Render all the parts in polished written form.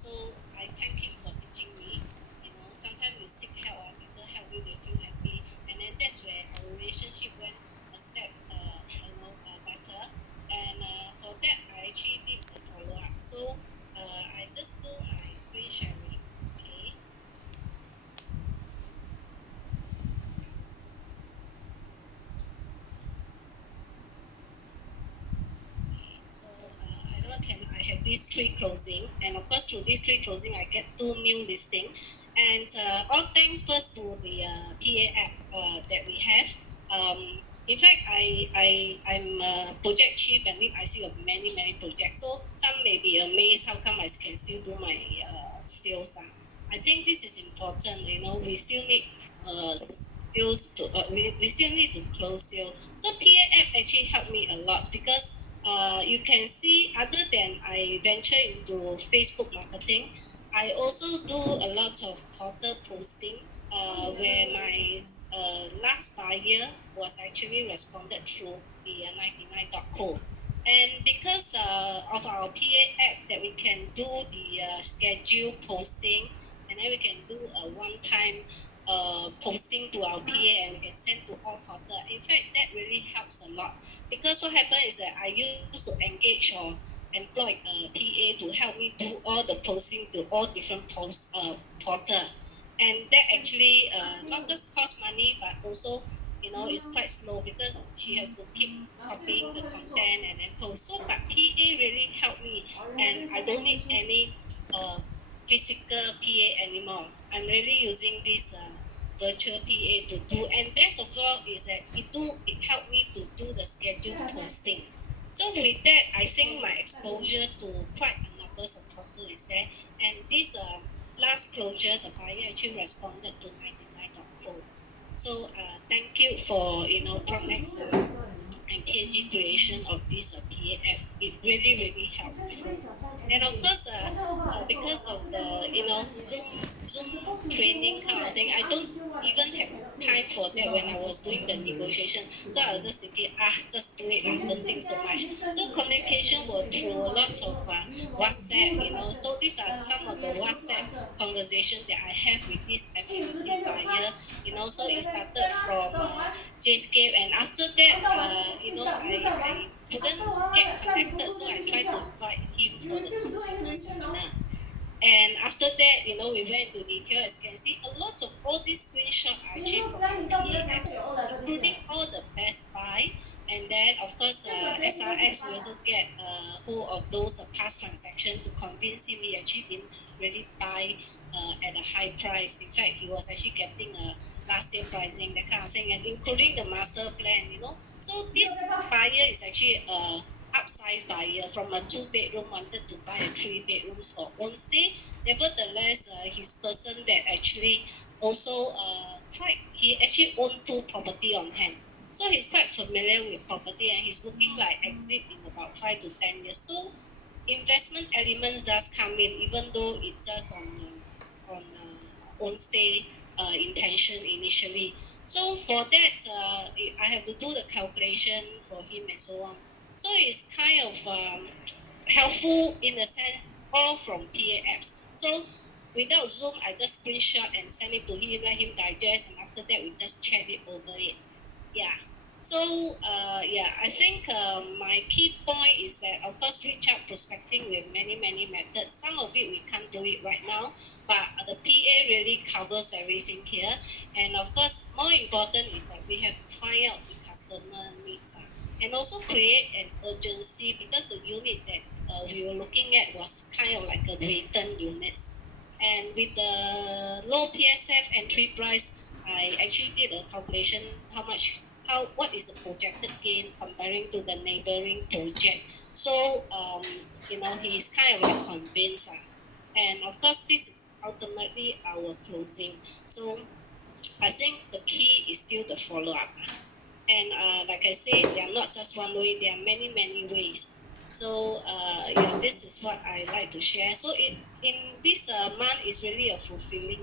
So I thank him for teaching me. Sometimes you seek help or people help you, they feel happy, and then that's where our relationship went a step, better. And for that, I actually did a follow up. So I just do my screen sharing. Okay. So I know I have these three closing, and of course through these three closing, I get two new listing, and all thanks first to the PA app that we have. In fact, I'm a project chief and lead IC of many projects. So some may be amazed how come I can still do my sales. I think this is important. We still need sales to we still need to close sale. So PA app actually helped me a lot because you can see other than I venture into Facebook marketing, I also do a lot of portal posting where my last buyer was actually responded through the 99.co. And because of our PA app that we can do the schedule posting, and then we can do a one-time posting to our PA and we can send to all portal. In fact, that really helps a lot because what happened is that I used to engage or employ a PA to help me do all the posting to all different portal, and that actually not just cost money but also it's quite slow because she has to keep copying the content and then post. So but PA really helped me, and I don't need any physical PA anymore. I'm really using this virtual PA to do, and best of all is that it helped me to do the schedule posting. So with that, I think my exposure to quite a number of portal is there, and this last closure, the buyer actually responded to 99.co. So thank you for PropNexians and KG creation of this PAF. It really helpful. And of course, because of the Zoom training kind of thing, I don't even have time for that when I was doing the negotiation. So I was just thinking, just do it. I don't think so much. So communication was through a lot of WhatsApp. So these are some of the WhatsApp conversation that I have with this F50 buyer. So it started from Jscape, and after that, I couldn't get connected, so I tried to invite him for the consumer seminar. And after that, we went into detail. As you can see, a lot of all these screenshots are actually from our PA apps, including all the best buy. And then, of course, SRX, we also get hold of those past transactions to convince him he actually didn't really buy at a high price. In fact, he was actually getting a last year pricing, that kind of thing, and including the master plan. So this buyer is actually a upsize buyer from a 2-bedroom wanted to buy a 3 bedrooms for own stay. Nevertheless, his person that actually also he actually owned 2 property on hand. So he's quite familiar with property and he's looking like exit in about 5 to 10 years. So investment elements does come in, even though it's just on stay intention initially. So for that, I have to do the calculation for him and so on. So it's kind of helpful in a sense, all from PA apps. So without Zoom, I just screenshot and send it to him, let him digest, and after that, we just chat it over it. Yeah. So I think my key point is that of course reach out prospecting with many methods. Some of it we can't do it right now, but the PA really covers everything here. And of course, more important is that we have to find out the customer needs and also create an urgency because the unit that we were looking at was kind of like a return units. And with the low PSF entry price, I actually did a calculation what is the projected gain comparing to the neighboring project. So he's kind of like convinced. And of course, this is ultimately our closing. So I think the key is still the follow up. And like I said, they are not just one way, there are many ways. So this is what I like to share. So in this month is really a fulfilling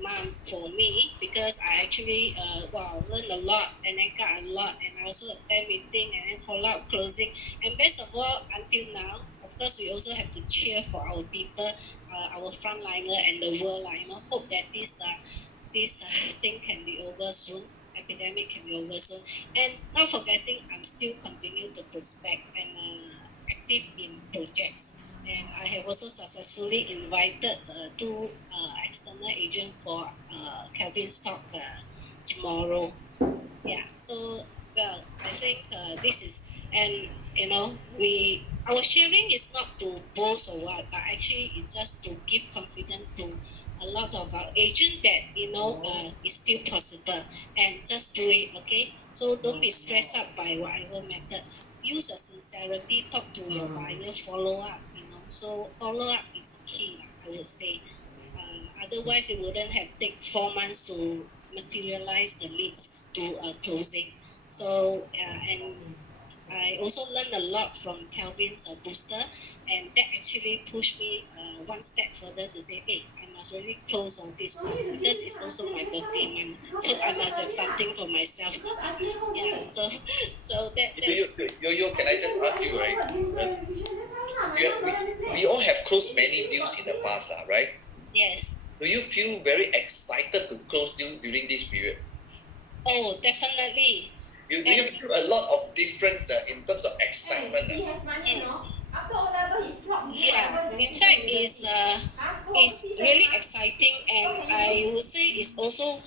month for me because I actually learned a lot and I got a lot, and I also attend meeting and then follow up closing. And best of all, until now, of course, we also have to cheer for our people, our frontliner and the world. Hope that this thing can be over soon. Epidemic can be over soon. And not forgetting, I'm still continue to prospect and active in projects. And I have also successfully invited two external agents for Kelvin's talk tomorrow. Yeah, so well, I think this is, and our sharing is not to boast or what, but actually it's just to give confidence to a lot of our agents that it's still possible, and just do it, okay? So don't be stressed out by whatever method. Use a sincerity, talk to your buyer, follow up. So follow up is the key, I would say. Otherwise, it wouldn't have taken 4 months to materialize the leads to closing. So and I also learned a lot from Kelvin's booster, and that actually pushed me one step further to say, hey, I must really close on this one because it's also my birthday month, so I must have something for myself. Yeah, so that's. Yo-Yo, can I just ask you, right? We all have closed many deals in the past, right? Yes. Do you feel very excited to close deals during this period? Oh, definitely. Do you feel a lot of difference in terms of excitement? He has money, no? After O-level, he flopped. Yeah, in fact, it's really exciting, and I would say it's also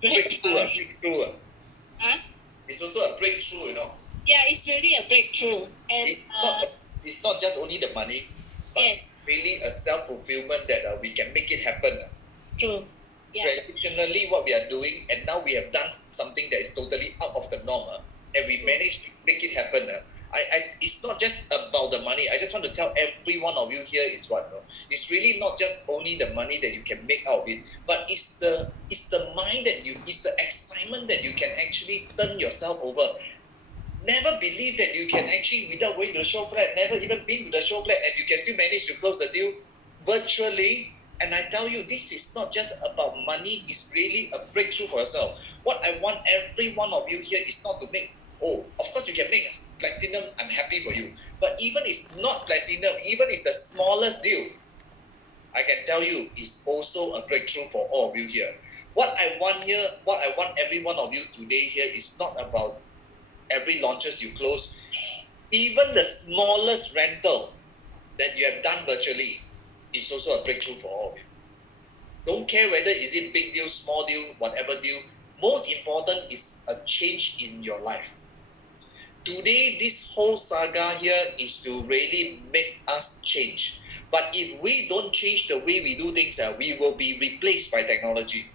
breakthrough. Huh? It's also a breakthrough, Yeah, it's really a breakthrough, and it's not just only the money, but yes, really a self-fulfillment that we can make it happen. True. Yeah. Traditionally, what we are doing, and now we have done something that is totally out of the norm, and we managed to make it happen. It's not just about the money. I just want to tell every one of you here is what, it's really not just only the money that you can make out of it, but it's the mind it's the excitement that you can actually turn yourself over. Never believe that you can actually, without going to the show flat, never even been to the show flat, and you can still manage to close the deal virtually. And I tell you, this is not just about money, it's really a breakthrough for yourself. What I want every one of you here is not to make, of course you can make platinum, I'm happy for you. But even it's not platinum, even it's the smallest deal, I can tell you, it's also a breakthrough for all of you here. What I want every one of you today here is not about every launches you close. Even the smallest rental that you have done virtually is also a breakthrough for all of you. Don't care whether is it big deal, small deal, whatever deal. Most important is a change in your life. Today, this whole saga here is to really make us change. But if we don't change the way we do things, we will be replaced by technology.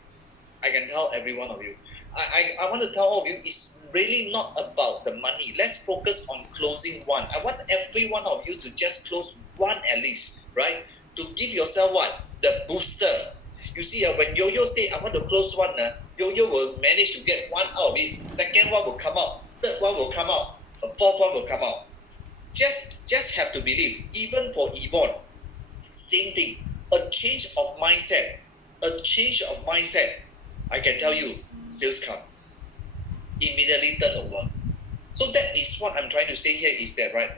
I can tell every one of you. I want to tell all of you, it's really not about the money. Let's focus on closing one. I want every one of you to just close one at least, right? To give yourself what? The booster. You see, when Yo-Yo say, I want to close one, Yo-Yo will manage to get one out of it. Second one will come out. Third one will come out. A fourth one will come out. Just have to believe. Even for Yvonne, same thing. A change of mindset. I can tell you, sales come. Immediately turn over. So that is what I'm trying to say here is that, right,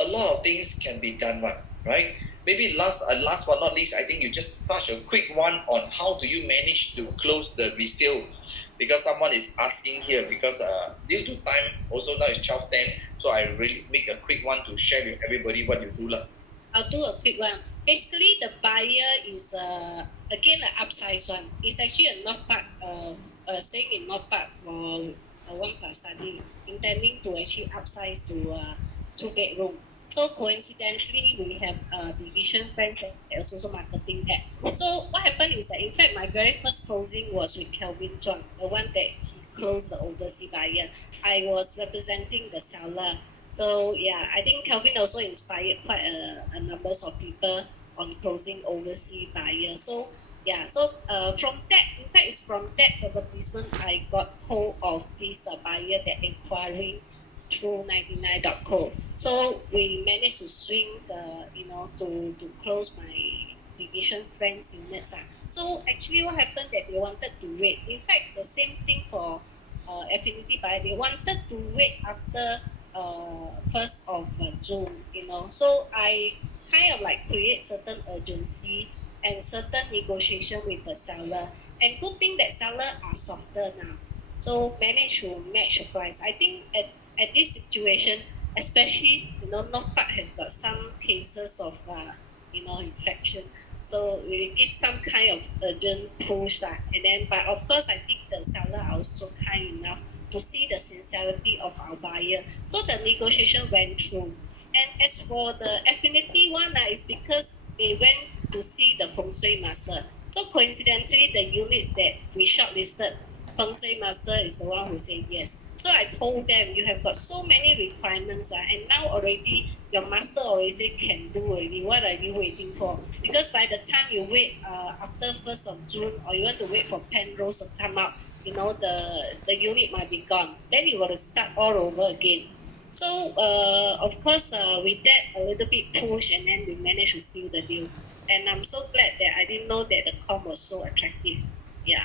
a lot of things can be done, right? Maybe last but not least, I think you just touch a quick one on how do you manage to close the resale, because someone is asking here, because due to time, also now it's 12:10, so I really make a quick one to share with everybody what you do. I'll do a quick one. Basically, the buyer is again an upsize one. It's actually a North Park, staying in North Park for a 1+ study, intending to actually upsize to 2-bedroom. So coincidentally, we have division friends that is also marketing that. So what happened is that, in fact, my very first closing was with Kelvin John, the one that he closed the overseas buyer. I was representing the seller. So yeah, I think Kelvin also inspired quite a numbers of people on closing overseas buyers. So yeah, so from that, in fact, it's from that advertisement I got hold of this buyer that inquiring through 99.co. So we managed to swing the, to close my division friends units. So actually what happened that they wanted to wait. In fact, the same thing for affinity buyer. They wanted to wait after 1st of June, you know. So I kind of like create certain urgency and certain negotiation with the seller. And good thing that seller are softer now. So manage to match the price. I think at this situation, especially, you know, North Park has got some cases of, you know, infection. So we give some kind of urgent push. And then, but of course, I think the seller are also kind enough to see the sincerity of our buyer. So the negotiation went through. And as for the affinity one, is because they went to see the feng shui master. So coincidentally, the units that we shortlisted, feng shui master is the one who said yes. So I told them, you have got so many requirements, and now already your master already say can do already. What are you waiting for? Because by the time you wait after 1st of June, or you want to wait for penrose to come out, you know, the unit might be gone. Then you got to start all over again. So of course, with that a little bit push, and then we managed to seal the deal. And I'm so glad that I didn't know that the com was so attractive. Yeah.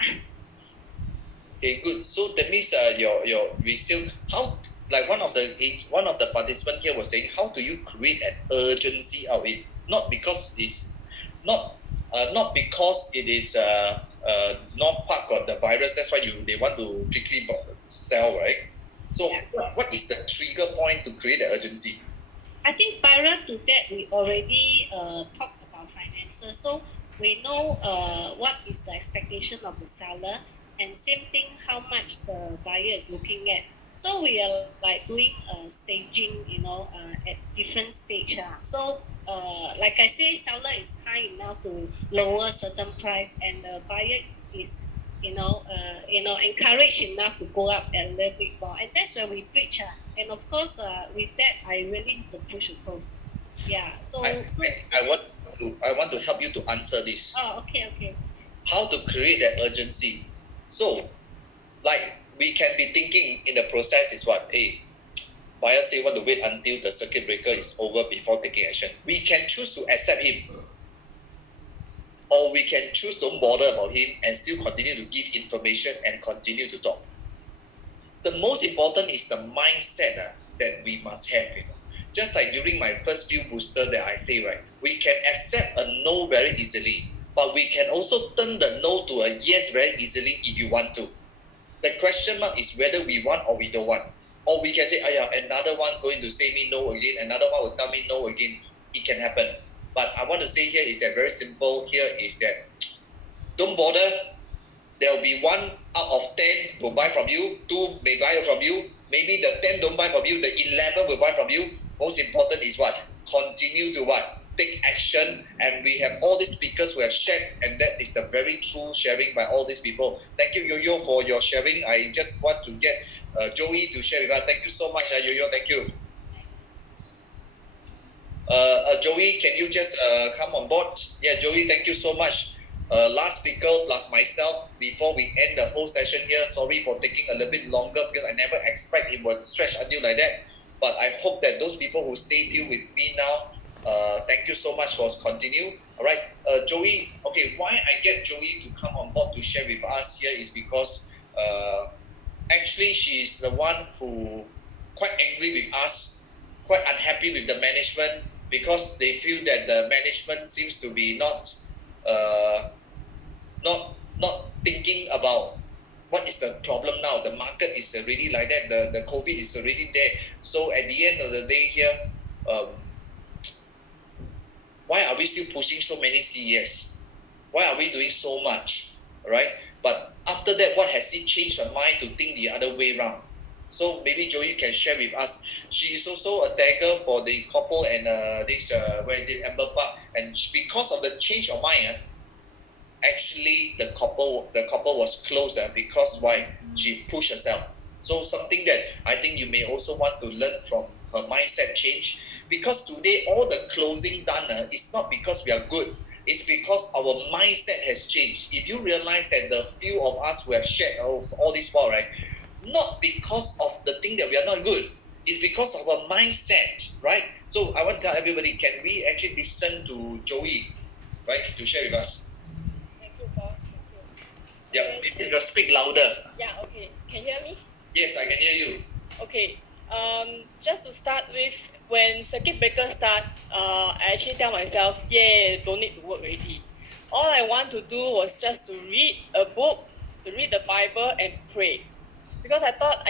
Okay, good. So that means your resale, how, like one of the participant here was saying, how do you create an urgency out of it? Not because it's not because it is North Park got the virus. That's why they want to quickly sell, right? So what is the trigger point to create the urgency? I think prior to that, we already talked about finances. So we know what is the expectation of the seller, and same thing, how much the buyer is looking at. So we are like doing staging, you know, at different stage. So like I say, seller is kind enough to lower certain price, and the buyer is, encouraged enough to go up a little bit more, and that's where we preach. And of course, with that, I really need to push it close. Yeah. So I want to help you to answer this. Oh, okay. How to create that urgency? So, like we can be thinking in the process is what? Hey, buyer say want to wait until the circuit breaker is over before taking action. We can choose to accept him, or we can choose don't bother about him and still continue to give information and continue to talk. The most important is the mindset that we must have. Just like during my first few booster that I say, right, we can accept a no very easily, but we can also turn the no to a yes very easily if you want to. The question mark is whether we want or we don't want. Or we can say, another one going to say me no again, another one will tell me no again. It can happen. But I want to say here is that very simple here is that don't bother. There will be 1 out of 10 will buy from you, 2 may buy from you, maybe the 10 don't buy from you, the 11 will buy from you. Most important is what? Continue to what? Take action, and we have all these speakers who have shared, and that is the very true sharing by all these people. Thank you, YOYO, for your sharing. I just want to get Joey to share with us. Thank you so much, YOYO. Thank you. Joey, can you just come on board? Yeah, Joey, thank you so much. Last speaker plus myself before we end the whole session here. Sorry for taking a little bit longer because I never expect it would stretch until like that. But I hope that those people who stay tuned with me now, thank you so much for continue. All right, Joey. Okay, why I get Joey to come on board to share with us here is because actually she is the one who quite angry with us, quite unhappy with the management because they feel that the management seems to be not thinking about what is the problem now. The market is already like that. The COVID is already there. So at the end of the day here, why are we still pushing so many CES? Why are we doing so much? Right? But after that, what has it changed her mind to think the other way around? So maybe Joey can share with us. She is also a tagger for the couple and where is it, Amber Park. And because of the change of mind, actually the couple was closed because why? She pushed herself. So something that I think you may also want to learn from her mindset change. Because today all the closing done is not because we are good. It's because our mindset has changed. If you realize that the few of us who have shared all this while, right? Not because of the thing that we are not good. It's because of our mindset, right? So I want to tell everybody, can we actually listen to Joey, right, to share with us? Thank you, boss. Thank you. Yeah, you can speak louder. Yeah, okay. Can you hear me? Yes, I can hear you. Okay. Just to start with, when circuit breaker start, I actually tell myself, yeah, don't need to work already. All I want to do was just to read a book, to read the Bible and pray. Because I thought,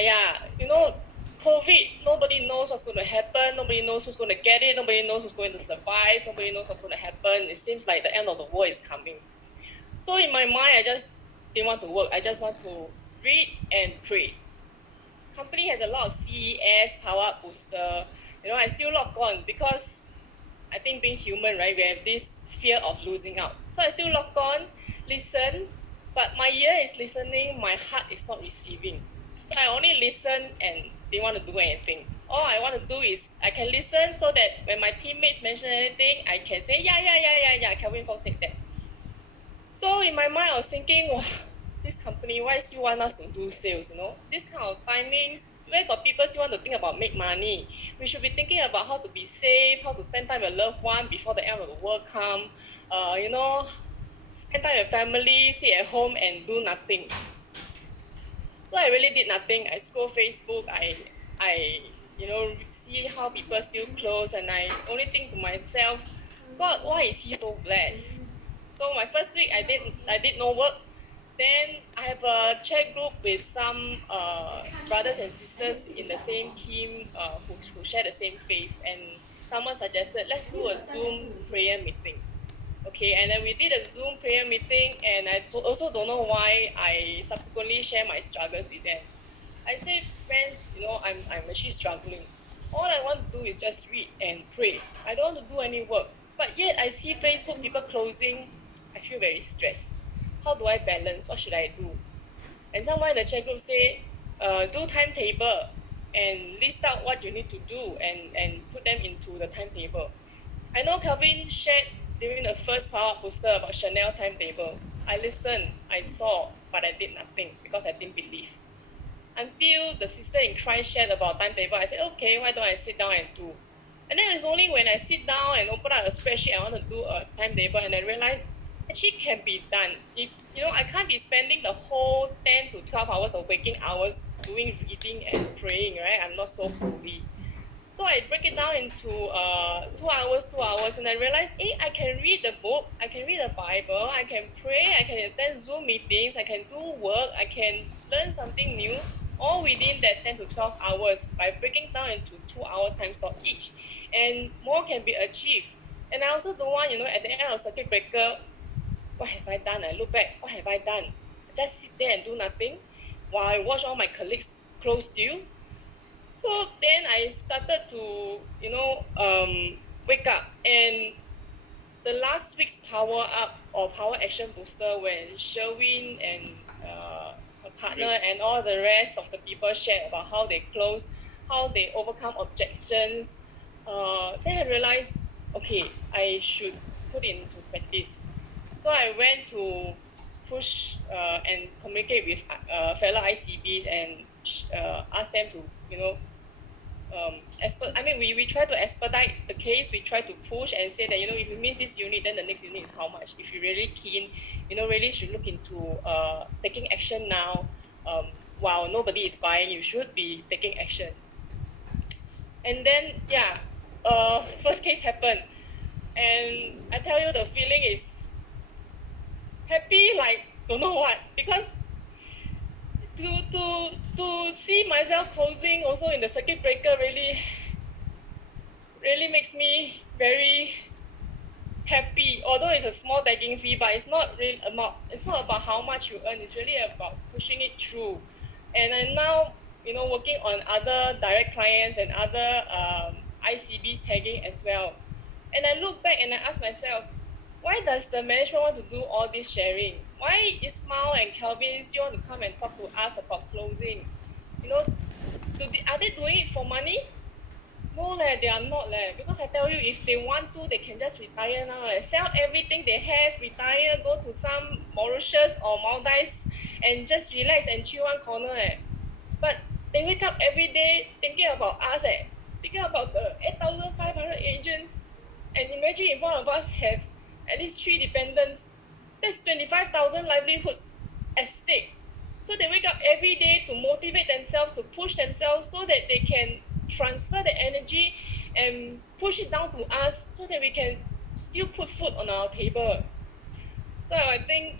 COVID, nobody knows what's going to happen, nobody knows who's going to get it, nobody knows who's going to survive, nobody knows what's going to happen. It seems like the end of the world is coming. So in my mind, I just didn't want to work. I just want to read and pray. Company has a lot of CES, power up booster. I still log on because I think being human, right, we have this fear of losing out. So I still log on, listen, but my ear is listening, my heart is not receiving. So I only listen and didn't want to do anything. All I want to do is I can listen so that when my teammates mention anything, I can say, yeah, Kelvin Fong said that. So in my mind, I was thinking, wow, this company, why still want us to do sales, This kind of timings, where got people still want to think about make money? We should be thinking about how to be safe, how to spend time with loved one before the end of the world come. Spend time with family, sit at home and do nothing. So I really did nothing. I scroll Facebook, I see how people still close, and I only think to myself, God, why is he so blessed? So my first week I did no work. Then I have a chat group with some brothers and sisters in the same team who share the same faith, and someone suggested let's do a Zoom prayer meeting. Okay, and then we did a Zoom prayer meeting, and I also don't know why I subsequently share my struggles with them. I say, friends, I'm actually struggling. All I want to do is just read and pray. I don't want to do any work. But yet I see Facebook people closing. I feel very stressed. How do I balance? What should I do? And someone in the chat group say, do timetable and list out what you need to do and put them into the timetable. I know Kelvin shared during the first power poster about Chanel's timetable. I listened, I saw, but I did nothing because I didn't believe. Until the sister in Christ shared about timetable, I said, okay, why don't I sit down and do? And then it's only when I sit down and open up a spreadsheet, I want to do a timetable, and I realize actually can be done. If I can't be spending the whole 10 to 12 hours of waking hours doing reading and praying, right? I'm not so holy. So I break it down into 2 hours, and I realize, I can read the book, I can read the Bible, I can pray, I can attend Zoom meetings, I can do work, I can learn something new, all within that 10 to 12 hours by breaking down into 2 hour time slot each. And more can be achieved. And I also don't want, at the end of circuit breaker, what have I done? I look back, what have I done? Just sit there and do nothing while I watch all my colleagues close deal. So then I started to, wake up. And the last week's power up or power action booster, when Sherwin and her partner and all the rest of the people shared about how they close, how they overcome objections, then I realized, okay, I should put it into practice. So I went to push and communicate with fellow ICBs and ask them to, we try to expedite the case. We try to push and say that, if you miss this unit, then the next unit is how much. If you're really keen, really should look into taking action now. While nobody is buying, you should be taking action. And then, first case happened. And I tell you, the feeling is happy like don't know what, because to see myself closing also in the circuit breaker really makes me very happy. Although it's a small tagging fee, but it's not real amount. It's not about how much you earn. It's really about pushing it through. And I'm now, working on other direct clients and other ICBs tagging as well. And I look back and I ask myself, why does the management want to do all this sharing? Why Ismail and Kelvin still want to come and talk to us about closing? Are they doing it for money? No they are not because I tell you, if they want to, they can just retire now sell everything they have, retire, go to some Mauritius or Maldives and just relax and chill one corner But they wake up every day thinking about us thinking about the 8,500 agents, and imagine if one of us have at least 3 dependents, that's 25,000 livelihoods at stake. So they wake up every day to motivate themselves, to push themselves so that they can transfer the energy and push it down to us so that we can still put food on our table. So I think,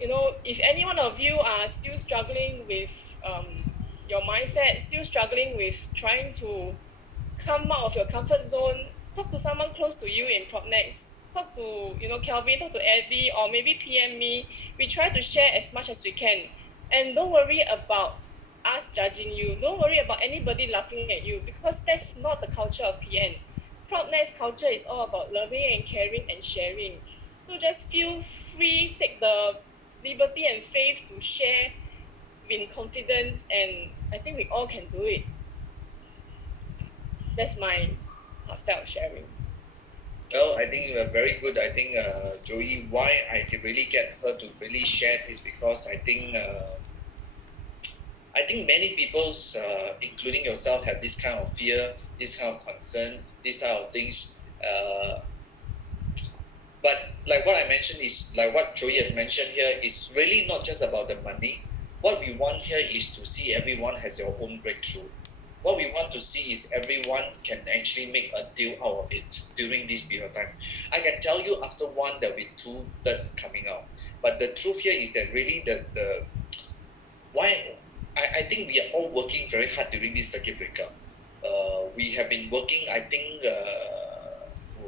if any one of you are still struggling with your mindset, still struggling with trying to come out of your comfort zone, talk to someone close to you in PropNex, talk to, Kelvin, talk to Eddie, or maybe PM me. We try to share as much as we can. And don't worry about us judging you. Don't worry about anybody laughing at you, because that's not the culture of PN. PropNex culture is all about loving and caring and sharing. So just feel free, take the liberty and faith to share in confidence, and I think we all can do it. That's my heartfelt sharing. Well, I think you are very good. I think Joey, why I can really get her to really share is because I think many people's, including yourself, have this kind of fear, this kind of concern, these kind of things. But like what I mentioned is like what Joey has mentioned here is really not just about the money. What we want here is to see everyone has their own breakthrough. What we want to see is everyone can actually make a deal out of it during this period of time. I can tell you after one, there'll be two, third coming out. But the truth here is that really the why I think we are all working very hard during this circuit breaker. We have been working, I think,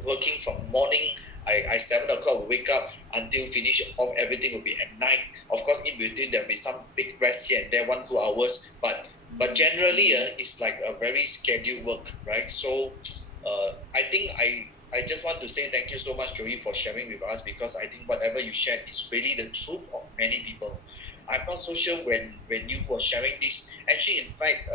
working from morning. I 7 o'clock will wake up until finish off everything will be at night. Of course, in between there'll be some big rest here and there, 1-2 hours. But generally, it's like a very scheduled work, right? So I think I just want to say thank you so much, Joey, for sharing with us, because I think whatever you shared is really the truth of many people. I'm not so sure when you were sharing this. Actually, in fact,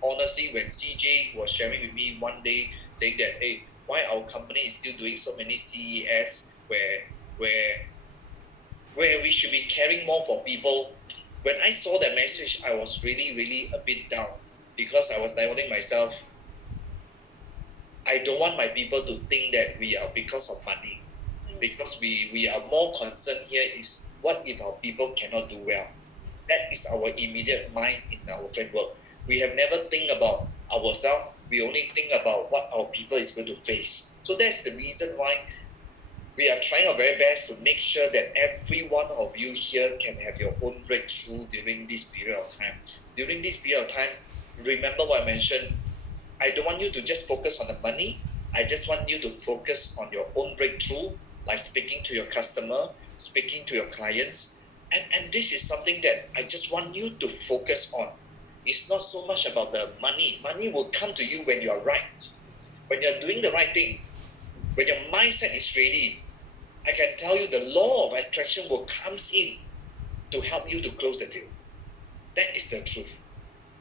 honestly, when CJ was sharing with me one day, saying that, hey, why our company is still doing so many CES where we should be caring more for people. When I saw that message, I was really, really a bit down, because I was telling myself, I don't want my people to think that we are because of money. Because we are more concerned here is what if our people cannot do well. That is our immediate mind in our framework. We have never think about ourselves. We only think about what our people is going to face. So that's the reason why we are trying our very best to make sure that every one of you here can have your own breakthrough during this period of time. During this period of time, remember what I mentioned. I don't want you to just focus on the money. I just want you to focus on your own breakthrough, like speaking to your customer, speaking to your clients. And this is something that I just want you to focus on. It's not so much about the money. Money will come to you when you are right. When you're doing the right thing, when your mindset is ready, I can tell you the law of attraction will come in to help you to close the deal. That is the truth.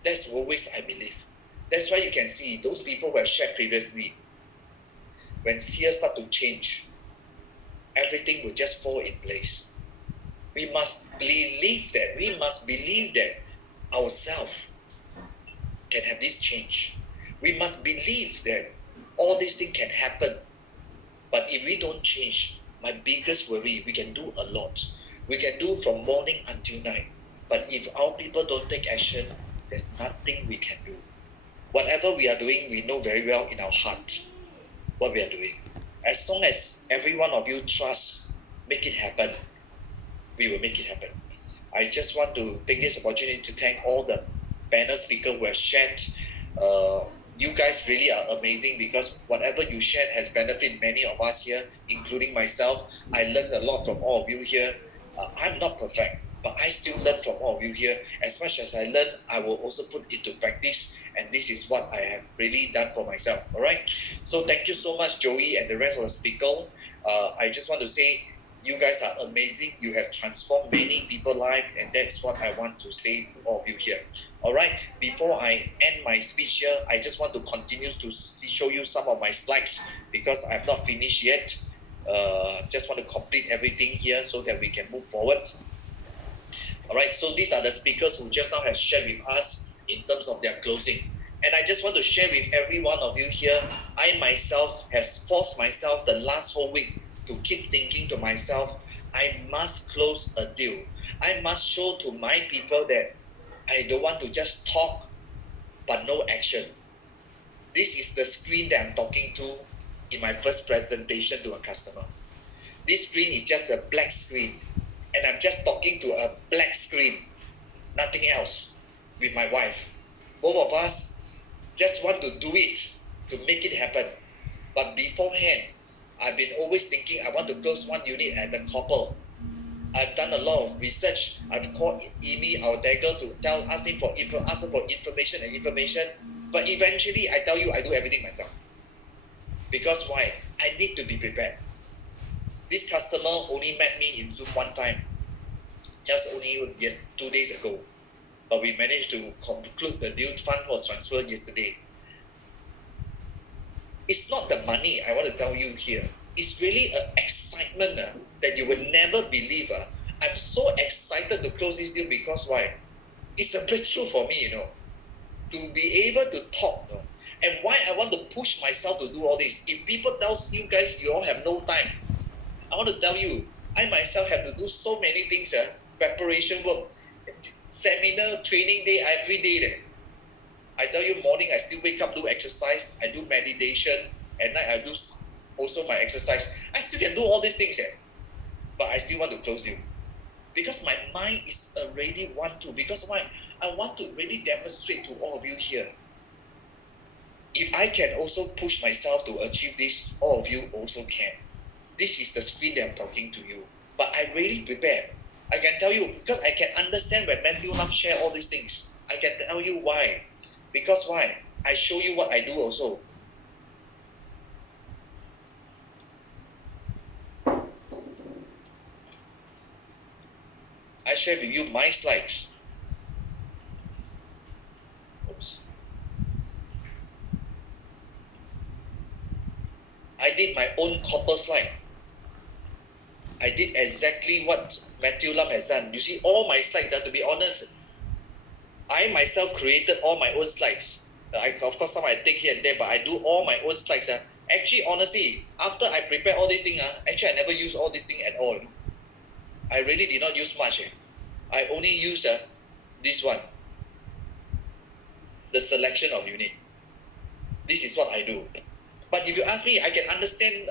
That's always I believe. That's why you can see those people who have shared previously, when spheres start to change, everything will just fall in place. We must believe that. We must believe that ourselves can have this change. We must believe that all these things can happen. But if we don't change, my biggest worry, we can do a lot. We can do from morning until night. But if our people don't take action, there's nothing we can do. Whatever we are doing, we know very well in our heart what we are doing. As long as every one of you trust, make it happen, we will make it happen. I just want to take this opportunity to thank all the panel speakers who have shared. You guys really are amazing, because whatever you shared has benefited many of us here, including myself. I learned a lot from all of you here. I'm not perfect, but I still learn from all of you here. As much as I learn, I will also put into practice, and this is what I have really done for myself. All right. So thank you so much, Joey, and the rest of the speakers. I just want to say, you guys are amazing. You have transformed many people's lives, and that's what I want to say to all of you here. All right. Before I end my speech here, I just want to continue to show you some of my slides, because I have not finished yet. Just want to complete everything here so that we can move forward. All right. So these are the speakers who just now have shared with us in terms of their closing. And I just want to share with every one of you here, I myself has forced myself the last whole week to keep thinking to myself, I must close a deal. I must show to my people that I don't want to just talk, but no action. This is the screen that I'm talking to in my first presentation to a customer. This screen is just a black screen, and I'm just talking to a black screen, nothing else, with my wife. Both of us just want to do it, to make it happen. But beforehand, I've been always thinking I want to close one unit at the couple. I've done a lot of research. I've called Amy, our dagger, to ask her for information and information. But eventually, I tell you, I do everything myself. Because why? I need to be prepared. This customer only met me in Zoom one time, just only 2 days ago. But we managed to conclude the deal. Fund was transferred yesterday. It's not the money I want to tell you here. It's really an excitement that you would never believe. I'm so excited to close this deal because why? It's a breakthrough for me, to be able to talk. And why I want to push myself to do all this. If people tell you guys you all have no time, I want to tell you, I myself have to do so many things, preparation work, seminar, training day, every day. I tell you, morning I still wake up, do exercise, I do meditation, at night I do also my exercise. I still can do all these things, but I still want to close you. Because my mind is already want to. Because why? I want to really demonstrate to all of you here. If I can also push myself to achieve this, all of you also can. This is the screen that I'm talking to you. But I really prepared. I can tell you, because I can understand when Matthew Lam share all these things. I can tell you why. Because why? I show you what I do also. I share with you my slides. Oops. I did my own copper slide. I did exactly what Matthew Lam has done. You see, all my slides, to be honest, I myself created all my own slides. Of course, some I take here and there, but I do all my own slides. Actually, honestly, after I prepare all these things, actually I never use all these things at all. I really did not use much. I only use this one, the selection of unit. This is what I do. But if you ask me, I can understand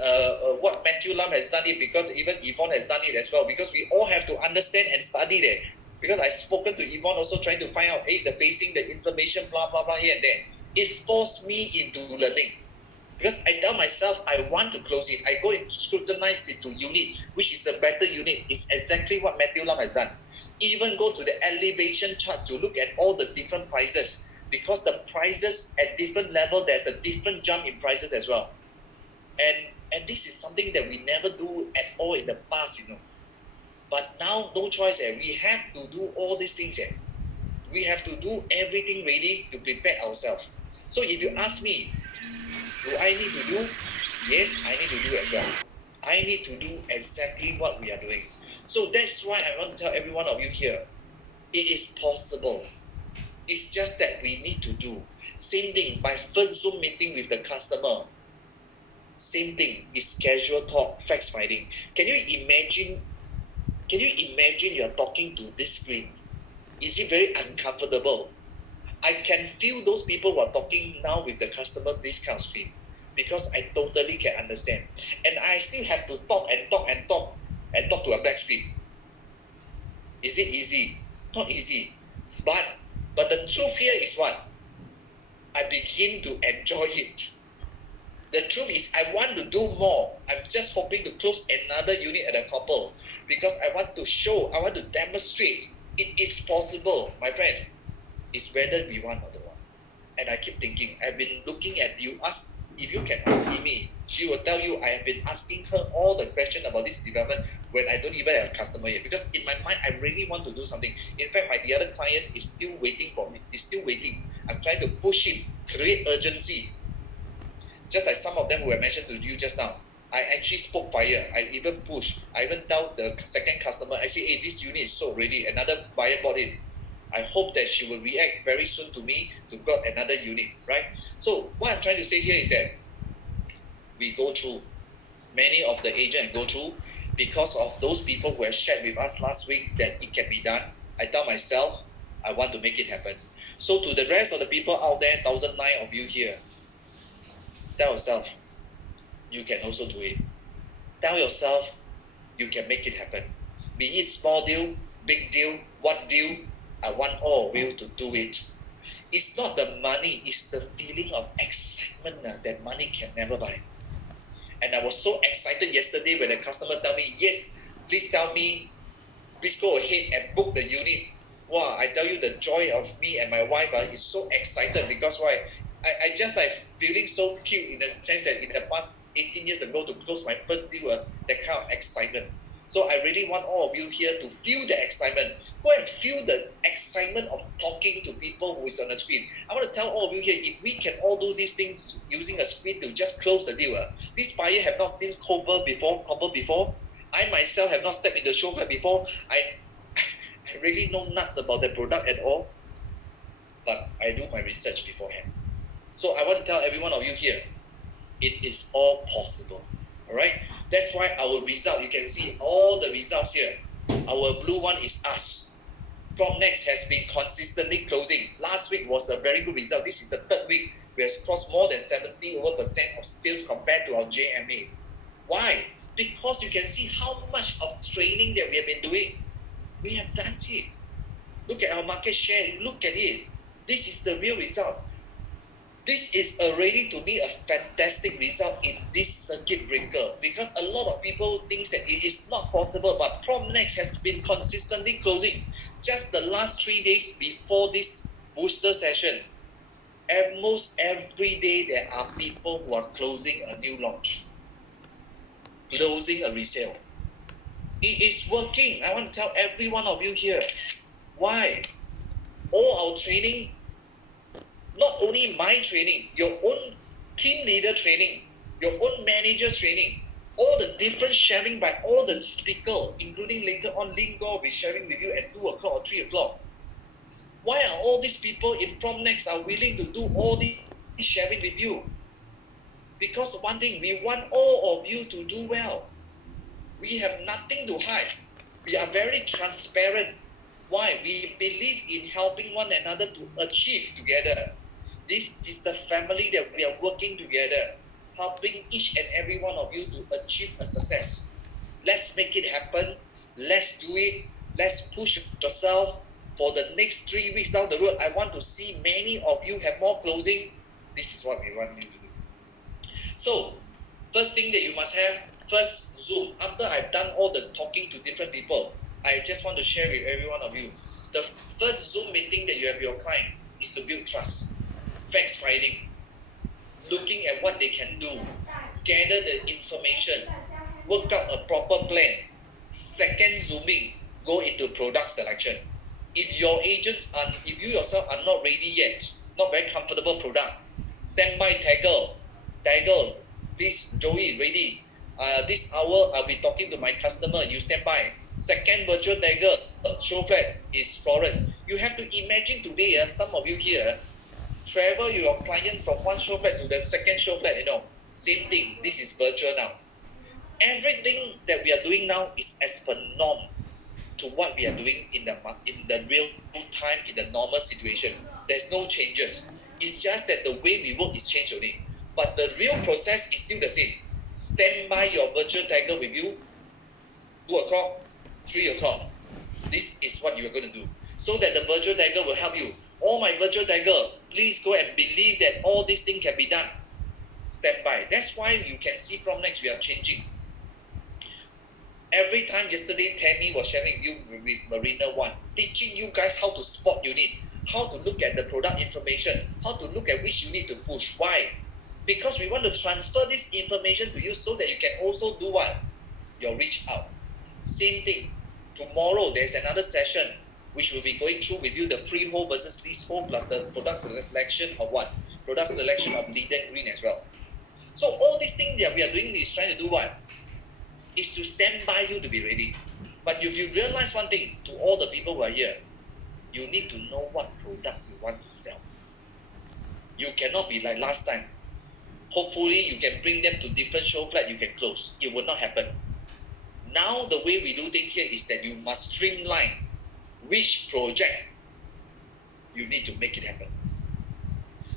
what Matthew Lam has done it, because even Yvonne has done it as well, because we all have to understand and study there. Because I've spoken to Yvonne also trying to find out, the facing, the information, blah, blah, blah, here and there. It forced me into learning. Because I tell myself, I want to close it. I go and scrutinize it to unit, which is the better unit. It's exactly what Matthew Lam has done. Even go to the elevation chart to look at all the different prices. Because the prices at different level, there's a different jump in prices as well. And this is something that we never do at all in the past, But now, no choice. We have to do all these things. We have to do everything ready to prepare ourselves. So if you ask me, do I need to do? Yes, I need to do as well. I need to do exactly what we are doing. So that's why I want to tell every one of you here, it is possible. It's just that we need to do. Same thing, my first Zoom meeting with the customer, same thing, is casual talk, facts finding. Can you imagine you're talking to this screen? Is it very uncomfortable? I can feel those people who are talking now with the customer this kind of screen, because I totally can understand. And I still have to talk to a black screen. Is it easy? Not easy. But the truth here is what? I begin to enjoy it. The truth is, I want to do more. I'm just hoping to close another unit at a couple, because I want to show, I want to demonstrate it is possible, my friend. It's whether we want or don't want. And I keep thinking, I've been looking at you. If you can ask me, she will tell you I have been asking her all the questions about this development when I don't even have a customer yet. Because in my mind, I really want to do something. In fact, the other client is still waiting for me. He's still waiting. I'm trying to push him, create urgency. Just like some of them who I mentioned to you just now. I actually spoke fire. I even push. I even tell the second customer, I say, hey, this unit is sold already. Another buyer bought it. I hope that she will react very soon to me to got another unit, right? So what I'm trying to say here is that we go through, many of the agents go through, because of those people who have shared with us last week that it can be done. I tell myself, I want to make it happen. So to the rest of the people out there, 1,009 of you here, tell yourself, you can also do it. Tell yourself, you can make it happen. Be it small deal, big deal, what deal, I want all of you to do it. It's not the money, it's the feeling of excitement that money can never buy. And I was so excited yesterday when the customer told me, yes, please tell me, please go ahead and book the unit. Wow, I tell you, the joy of me and my wife is so excited because why? I just like feeling so cute in the sense that in the past 18 years ago to close my first deal, that kind of excitement. So I really want all of you here to feel the excitement. Go and feel the excitement of talking to people who is on the screen. I want to tell all of you here, if we can all do these things using a screen to just close the deal, this buyer have not seen copper before. I myself have not stepped in the show flat before. I really know nuts about the product at all, but I do my research beforehand. So I want to tell every one of you here, it is all possible. All right? That's why our result, you can see all the results here. Our blue one is us. PropNex has been consistently closing. Last week was a very good result. This is the third week. We have crossed more than 70% of sales compared to our JMA. Why? Because you can see how much of training that we have been doing. We have done it. Look at our market share. Look at it. This is the real result. This is already to me a fantastic result in this circuit breaker because a lot of people think that it is not possible, but PropNex has been consistently closing. Just the last 3 days before this booster session, almost every day there are people who are closing a new launch, closing a resale. It is working. I want to tell every one of you here. Why? All our training, not only my training, your own team leader training, your own manager training, all the different sharing by all the speakers, including later on Lingo will be sharing with you at 2 o'clock or 3 o'clock. Why are all these people in PropNex are willing to do all this sharing with you? Because one thing, we want all of you to do well. We have nothing to hide. We are very transparent. Why? We believe in helping one another to achieve together. This is the family that we are working together, helping each and every one of you to achieve a success. Let's make it happen. Let's do it. Let's push yourself for the next 3 weeks down the road. I want to see many of you have more closing. This is what we want you to do. So, first thing that you must have, first Zoom. After I've done all the talking to different people, I just want to share with every one of you. The first Zoom meeting that you have with your client is to build trust. Facts finding, looking at what they can do, gather the information, work out a proper plan. Second Zooming, go into product selection. If your agents are, if you yourself are not ready yet, not very comfortable product, stand by Taggle, please Joey, ready. This hour I'll be talking to my customer, you stand by. Second virtual tagger, show flat is Florence. You have to imagine today, some of you here, travel your client from one show flat to the second show flat, same thing, this is virtual now. Everything that we are doing now is as per norm to what we are doing in the real time, in the normal situation. There's no changes. It's just that the way we work is changed only. But the real process is still the same. Stand by your virtual tagger with you, 2 o'clock, 3 o'clock. This is what you are going to do. So that the virtual tagger will help you. All my virtual tagger, please go and believe that all these things can be done. Stand by. That's why you can see PropNex, we are changing. Every time yesterday, Tammy was sharing with you with Marina One, teaching you guys how to spot unit, how to look at the product information, how to look at which unit to push. Why? Because we want to transfer this information to you so that you can also do what? Your reach out. Same thing. Tomorrow, there's another session which will be going through with you the freehold versus leasehold plus the product selection of what? Product selection of lead and green as well. So all these things that we are doing is trying to do what? Is to stand by you to be ready. But if you realize one thing, to all the people who are here, you need to know what product you want to sell. You cannot be like last time. Hopefully you can bring them to different show flat, you can close. It will not happen. Now the way we do things here is that you must streamline which project you need to make it happen.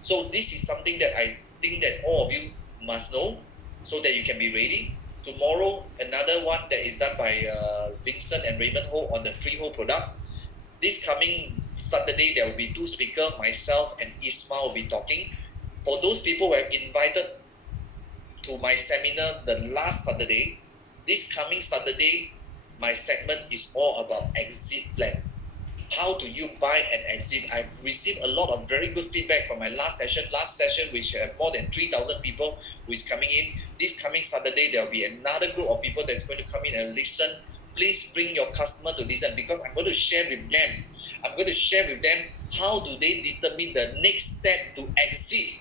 So this is something that I think that all of you must know so that you can be ready. Tomorrow, another one that is done by Vincent and Raymond Ho on the freehold product. This coming Saturday, there will be 2 speakers, myself and Ismail will be talking. For those people who have invited to my seminar the last Saturday, this coming Saturday, my segment is all about exit plan. How do you buy and exit? I've received a lot of very good feedback from my last session, which have more than 3,000 people who is coming in. This coming Saturday, there will be another group of people that's going to come in and listen. Please bring your customer to listen, because I'm going to share with them. I'm going to share with them how do they determine the next step to exit.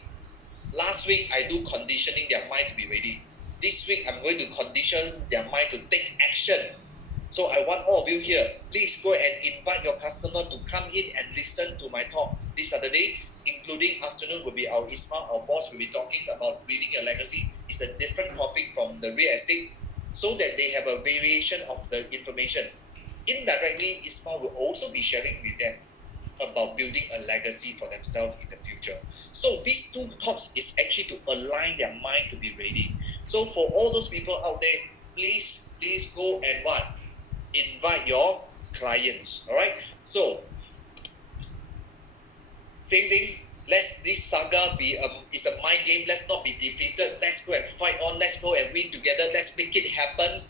Last week, I do conditioning their mind to be ready. This week, I'm going to condition their mind to take action. So I want all of you here, please go and invite your customer to come in and listen to my talk this Saturday, including afternoon will be our Ismail, our boss, will be talking about building a legacy. It's a different topic from the real estate, so that they have a variation of the information. Indirectly, Ismail will also be sharing with them about building a legacy for themselves in the future. So these 2 talks is actually to align their mind to be ready. So for all those people out there, please go and what? Invite your clients. All right. So same thing. Let's this saga be is a mind game. Let's not be defeated. Let's go and fight on. Let's go and win together. Let's make it happen.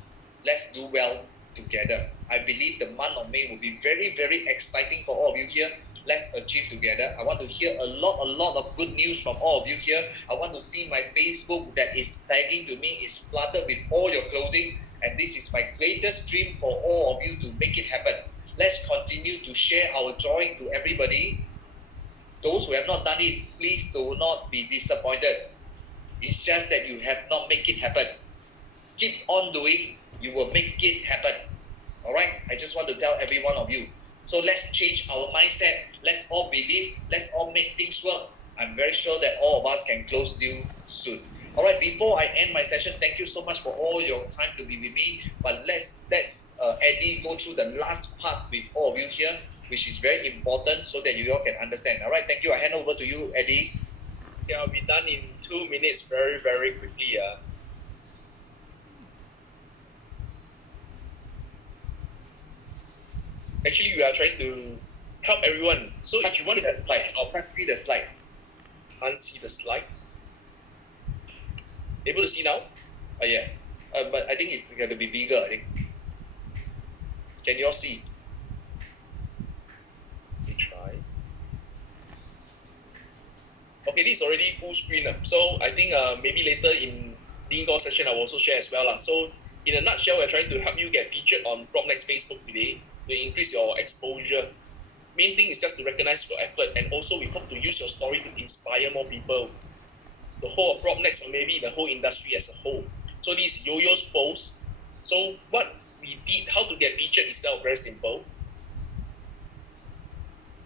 Let's do well together. I believe the month of May will be very, very exciting for all of you here. Let's achieve together. I want to hear a lot of good news from all of you here. I want to see my Facebook that is tagging to me is flooded with all your closing. And this is my greatest dream for all of you to make it happen. Let's continue to share our joy to everybody. Those who have not done it, please do not be disappointed. It's just that you have not made it happen. Keep on doing, you will make it happen. All right? I just want to tell every one of you. So let's change our mindset. Let's all believe. Let's all make things work. I'm very sure that all of us can close deal soon. All right, before I end my session, thank you so much for all your time to be with me. But let's Eddie go through the last part with all of you here, which is very important so that you all can understand. All right, thank you. I hand over to you, Eddie. Yeah, I'll be done in 2 minutes very, very quickly. Actually, we are trying to help everyone. So if you want to... I can't see the slide. Can't see the slide. Able to see now? Yeah. But I think it's going to be bigger, I think. Can you all see? Let me try. Okay, this is already full screen. So I think maybe later in Dingo session, I will also share as well. So in a nutshell, we're trying to help you get featured on PropNex Facebook today to increase your exposure. Main thing is just to recognize your effort, and also we hope to use your story to inspire more people. The whole of PropNex, or maybe the whole industry as a whole. So this is YOYO's post. So what we did, how to get featured itself, very simple.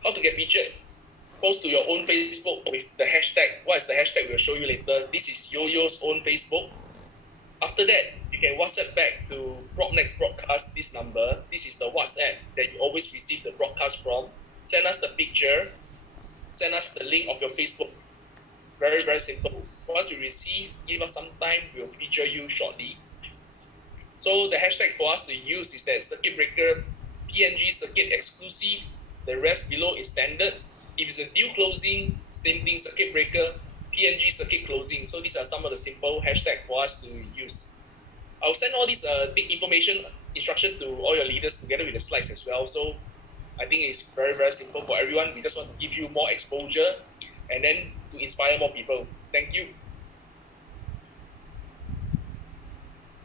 How to get featured? Post to your own Facebook with the hashtag. What is the hashtag? We'll show you later. This is YOYO's own Facebook. After that, you can WhatsApp back to PropNex broadcast this number. This is the WhatsApp that you always receive the broadcast from. Send us the picture. Send us the link of your Facebook. Very, very simple. Once we receive, give us some time, we'll feature you shortly. So the hashtag for us to use is that circuit breaker, PNG circuit exclusive. The rest below is standard. If it's a deal closing, same thing, circuit breaker, PNG circuit closing. So these are some of the simple hashtags for us to use. I'll send all this big information instruction to all your leaders together with the slides as well. So I think it's very, very simple for everyone. We just want to give you more exposure and then to inspire more people. Thank you.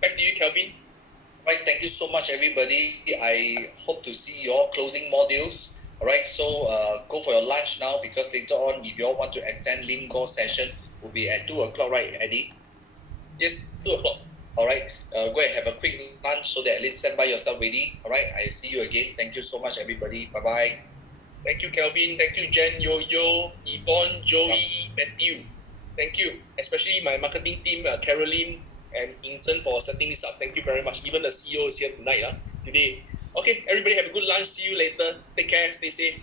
Back to you, Kelvin. Right, thank you so much, everybody. I hope to see you all closing more deals. All right, so go for your lunch now, because later on, if you all want to attend Lingo session, will be at 2 o'clock, right, Eddie? Yes, 2 o'clock. All right, go and have a quick lunch so that at least stand by yourself ready. All right, I see you again. Thank you so much, everybody. Bye-bye. Thank you, Kelvin. Thank you, Jen, Yo-Yo, Yvonne, Joey, Matthew. Thank you, especially my marketing team, Caroline and Inson, for setting this up. Thank you very much. Even the CEO is here tonight, today. Okay, everybody have a good lunch. See you later. Take care. Stay safe.